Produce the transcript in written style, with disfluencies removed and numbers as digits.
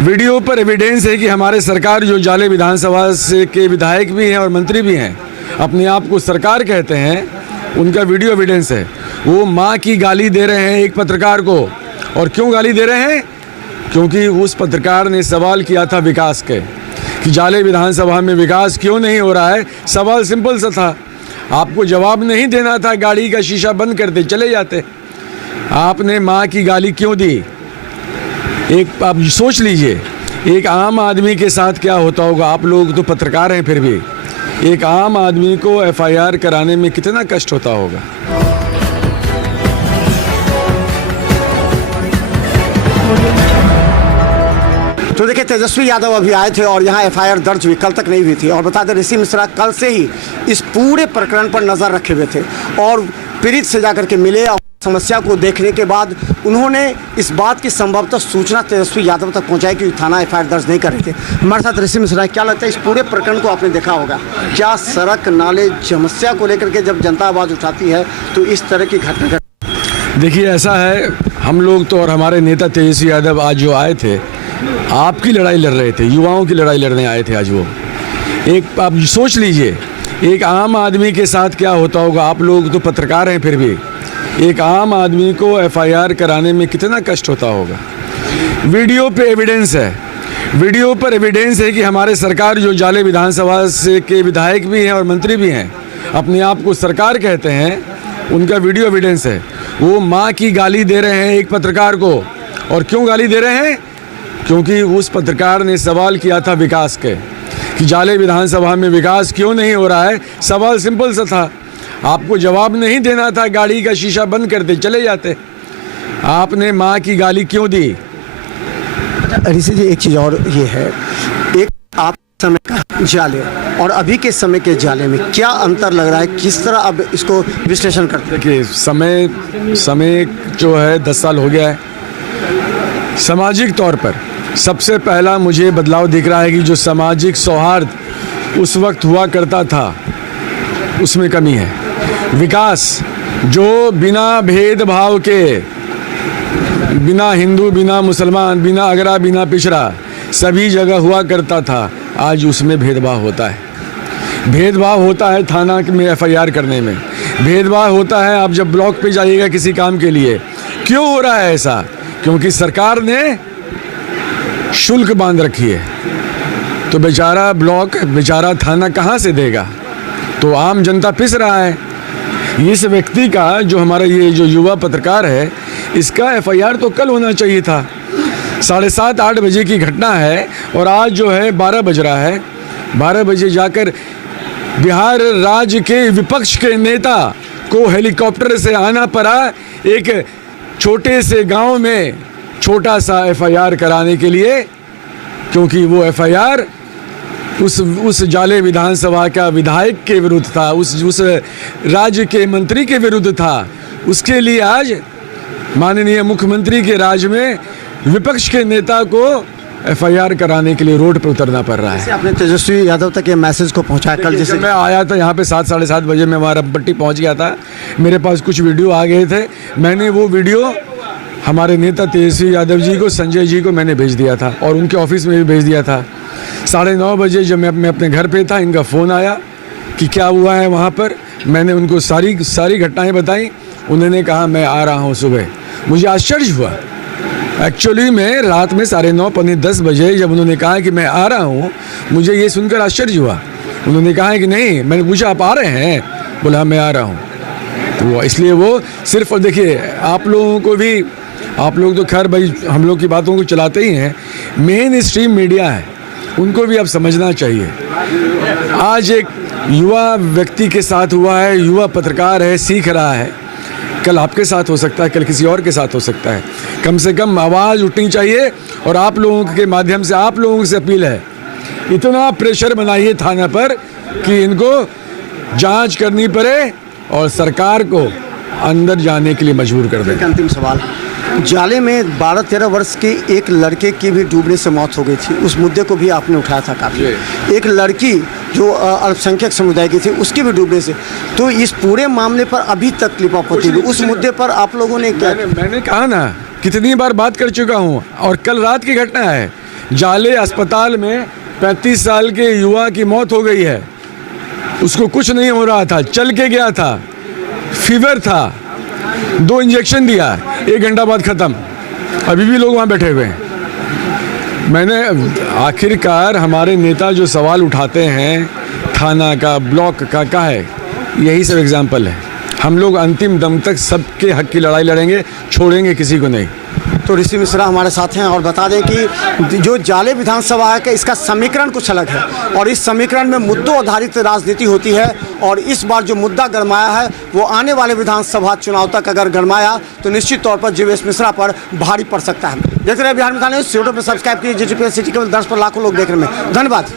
Video पर evidence है कि हमारे सरकार जो जाले विधानसभा से के विधायक भी हैं और मंत्री भी हैं, अपने आप को सरकार कहते हैं, उनका वीडियो एविडेंस है। वो माँ की गाली दे रहे हैं एक पत्रकार को। और क्यों गाली दे रहे हैं? क्योंकि उस पत्रकार ने सवाल किया था विकास के, कि जाले विधानसभा में विकास क्यों नहीं हो रहा है। सवाल सिंपल सा था, आपको जवाब नहीं देना था, गाड़ी का शीशा बंद करते चले जाते। आपने माँ की गाली क्यों दी? एक आप सोच लीजिए, एक आम आदमी के साथ क्या होता होगा। आप लोग तो पत्रकार हैं, फिर भी एक आम आदमी को एफआईआर कराने में कितना कष्ट होता होगा। तो देखिए, तेजस्वी यादव अभी आए थे और यहाँ एफआईआर दर्ज हुई, कल तक नहीं हुई थी। और बता दें, ऋषि मिश्रा कल से ही इस पूरे प्रकरण पर नज़र रखे हुए थे और पीड़ित से जाकर के मिले और समस्या को देखने के बाद उन्होंने इस बात की संभवतः सूचना तेजस्वी यादव तक पहुंचाई कि थाना एफआईआर दर्ज नहीं कर रहे थे। हमारे साथ ऋषि मिश्रा, क्या लगता है इस पूरे प्रकरण को आपने देखा होगा, क्या सड़क नाले समस्या को लेकर के जब जनता आवाज़ उठाती है तो इस तरह की घटना? देखिए, ऐसा है, हम लोग तो और हमारे नेता तेजस्वी यादव आज जो आए थे, आपकी लड़ाई लड़ रहे थे, युवाओं की लड़ाई लड़ने आए थे आज वो। एक आप सोच लीजिए, एक आम आदमी के साथ क्या होता होगा। आप लोग तो पत्रकार हैं, फिर भी एक आम आदमी को एफआईआर कराने में कितना कष्ट होता होगा। वीडियो पे एविडेंस है, वीडियो पर एविडेंस है कि हमारे सरकार जो जाले विधानसभा से के विधायक भी हैं और मंत्री भी हैं, अपने आप को सरकार कहते हैं, उनका वीडियो एविडेंस है। वो माँ की गाली दे रहे हैं एक पत्रकार को। और क्यों गाली दे रहे हैं? क्योंकि उस पत्रकार ने सवाल किया था विकास के, कि जाले विधानसभा में विकास क्यों नहीं हो रहा है। सवाल सिंपल सा था, आपको जवाब नहीं देना था, गाड़ी का शीशा बंद करते चले जाते। आपने माँ की गाली क्यों दी? ऋषि जी, एक चीज़ और ये है, एक आप समय का जाले और अभी के समय के जाले में क्या अंतर लग रहा है, किस तरह अब इसको विश्लेषण करते हैं? देखिए, समय जो है 10 साल हो गया है। सामाजिक तौर पर सबसे पहला मुझे बदलाव दिख रहा है कि जो सामाजिक सौहार्द उस वक्त हुआ करता था, उसमें कमी है। विकास जो बिना भेदभाव के, बिना हिंदू, बिना मुसलमान, बिना अगरा, बिना पिछड़ा, सभी जगह हुआ करता था, आज उसमें भेदभाव होता है। भेदभाव होता है थाना में एफआईआर करने में, भेदभाव होता है आप जब ब्लॉक पे जाइएगा किसी काम के लिए। क्यों हो रहा है ऐसा? क्योंकि सरकार ने शुल्क बांध रखी है, तो बेचारा ब्लॉक, बेचारा थाना कहाँ से देगा? तो आम जनता पिस रहा है। इस व्यक्ति का, जो हमारा ये जो युवा पत्रकार है, इसका एफआईआर तो कल होना चाहिए था। 7:30-8 बजे की घटना है और आज जो है 12 बज रहा है। 12 बजे जाकर बिहार राज्य के विपक्ष के नेता को हेलीकॉप्टर से आना पड़ा एक छोटे से गांव में छोटा सा एफआईआर कराने के लिए, क्योंकि वो एफआईआर उस जाले विधानसभा का विधायक के विरुद्ध था, उस राज्य के मंत्री के विरुद्ध था। उसके लिए आज माननीय मुख्यमंत्री के राज्य में विपक्ष के नेता को एफआईआर कराने के लिए रोड पर उतरना पड़ रहा है। आपने तेजस्वी यादव तक ये मैसेज को पहुंचाया कल? जैसे मैं आया था यहाँ पे 7-7:30 बजे में हमारा पट्टी पहुँच गया था, मेरे पास कुछ वीडियो आ गए थे। मैंने वो वीडियो हमारे नेता तेजस्वी यादव जी को, संजय जी को मैंने भेज दिया था और उनके ऑफिस में भी भेज दिया था। 9:30 बजे जब मैं अपने घर पे था, इनका फ़ोन आया कि क्या हुआ है वहाँ पर। मैंने उनको सारी घटनाएं बताई। उन्होंने कहा मैं आ रहा हूँ सुबह। मुझे आश्चर्य हुआ एक्चुअली में, रात में 9:30 पौने 10 बजे जब उन्होंने कहा कि मैं आ रहा हूँ, मुझे ये सुनकर आश्चर्य हुआ। उन्होंने कहा कि नहीं, मैंने पूछा आप आ रहे हैं? बोला मैं आ रहा हूँ। तो इसलिए वो सिर्फ, और देखिए आप लोगों को भी, आप लोग तो खैर भाई हम लोग की बातों को चलाते ही हैं, मेन स्ट्रीम मीडिया है, उनको भी अब समझना चाहिए। आज एक युवा व्यक्ति के साथ हुआ है, युवा पत्रकार है, सीख रहा है, कल आपके साथ हो सकता है, कल किसी और के साथ हो सकता है। कम से कम आवाज़ उठनी चाहिए। और आप लोगों के माध्यम से आप लोगों से अपील है, इतना प्रेशर बनाइए थाना पर कि इनको जांच करनी पड़े और सरकार को अंदर जाने के लिए मजबूर कर दें। अंतिम सवाल, जाले में 12-13 वर्ष के एक लड़के की भी डूबने से मौत हो गई थी, उस मुद्दे को भी आपने उठाया था काफ़ी। एक लड़की जो अल्पसंख्यक समुदाय की थी, उसके भी डूबने से, तो इस पूरे मामले पर अभी तक लिपापोती हुई। उस मुद्दे पर आप लोगों ने क्या? मैंने कहा ना, कितनी बार बात कर चुका हूँ, और कल रात की घटना है। जाले अस्पताल में 35 साल के युवा की मौत हो गई है, उसको कुछ नहीं हो रहा था, चल के गया था, फीवर था, 2 इंजेक्शन दिया, 1 घंटा बाद ख़त्म, अभी भी लोग वहाँ बैठे हुए हैं। मैंने आखिरकार हमारे नेता जो सवाल उठाते हैं थाना का, ब्लॉक का है, यही सब एग्जाम्पल है। हम लोग अंतिम दम तक सबके हक की लड़ाई लड़ेंगे, छोड़ेंगे किसी को नहीं। तो ऋषि मिश्रा हमारे साथ हैं और बता दें कि जो जाले विधानसभा है इसका समीकरण कुछ अलग है और इस समीकरण में मुद्दों आधारित राजनीति होती है और इस बार जो मुद्दा गरमाया है वो आने वाले विधानसभा चुनाव तक अगर गरमाया तो निश्चित तौर पर जीवेश मिश्रा पर भारी पड़ सकता है। देख रहे हैं बिहार में न्यूज़, यूट्यूब पर सब्सक्राइब कीजिए, GTPS सिटी केवल 10 पर लाखों लोग देख रहे हैं। धन्यवाद।